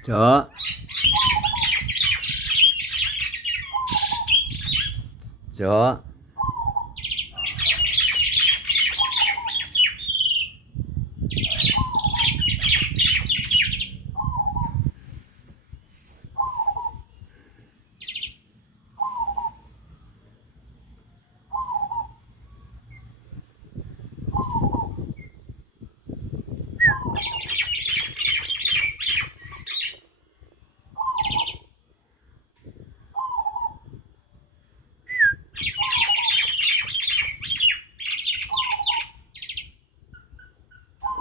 Cok, cok,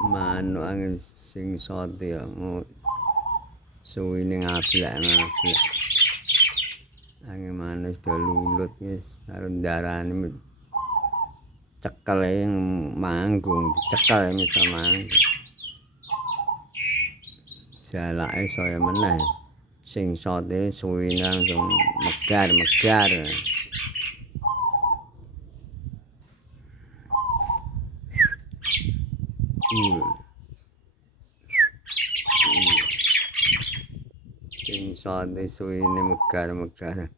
manuk angin sing sote ya suwine ngablek-ngablek. Angin manuk do lulut wis karo ndarane cekel manggung, dicekel bisa manggung. Jalake saya meneh. Sing sote suwine langsung megar-megar. Sing sote suwine megar-megar.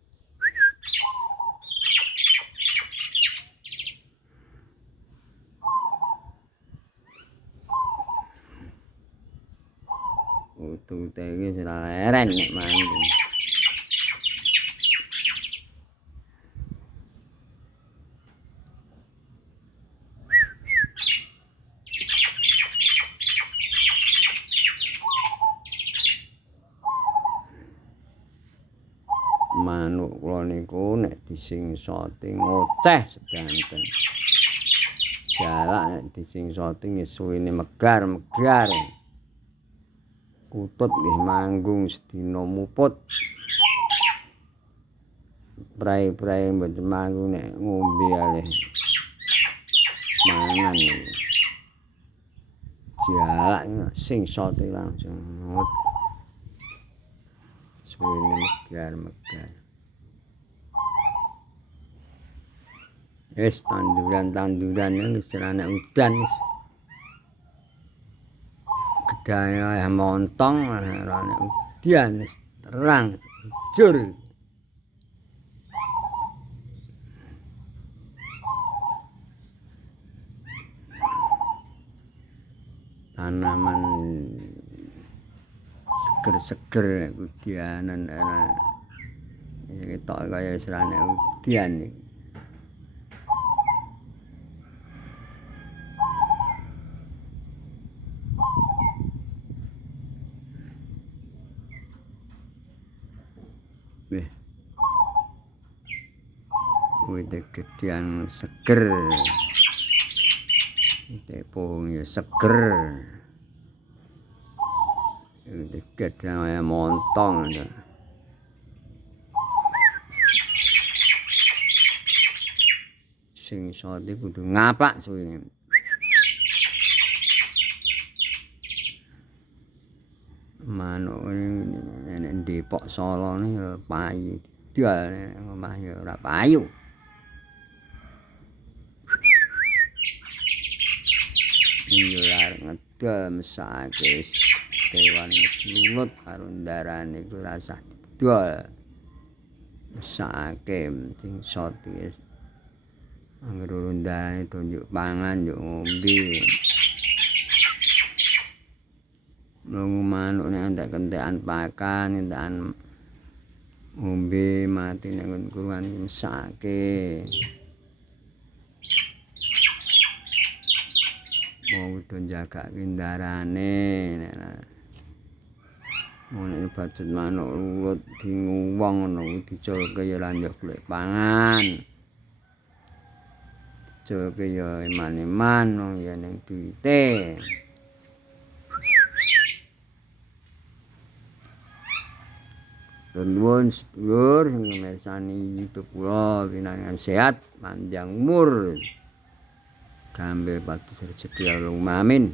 Utute iki ora leren nek manggung. Manuk kula niku nek disingsote ngoceh sedanten. Jalak nek disingsote suwine megar-megar. Kutut nggih manggung sedina muput. Prai-prai mboten manggung nek ngombe alih mangan niku. Jalak singsote langsung suwine megar-megar. Wis tanduran-tanduran wis ora nek udan wis. Gedhahe montong ora nek udan wis terang jur. Tanaman seger-seger udianan ana ketok kaya wis ora nek udan iki. Wih. Wite gedhian seger. Wite pohon ya seger. Wite gedhian kaya montong. Sing sote kudu ngapak suwine. Manuk nek Depok Solo ni ya payu didol nek omah ya ora payu. Iya arep ngedol mesake kewan lulut karo ndarane iku rasah didol. Mesake sing sote wis anggere rondane tunjuk pangan yo ngombe. Lungu manuk nek entek kentekan pakan, entekan ngombe mati nek kurungan mesake. Mau do jagake ndarane nek ngono bacet manuk lulut bingung wong ngono diculke ya ora ndek golek pangan. Diculke ya eman-eman wong ya ning duwite. Nuwun sedulur sing mirsani YouTube kula pinangan sehat, panjang umur. Gambe pati rezeki Allahumma amin.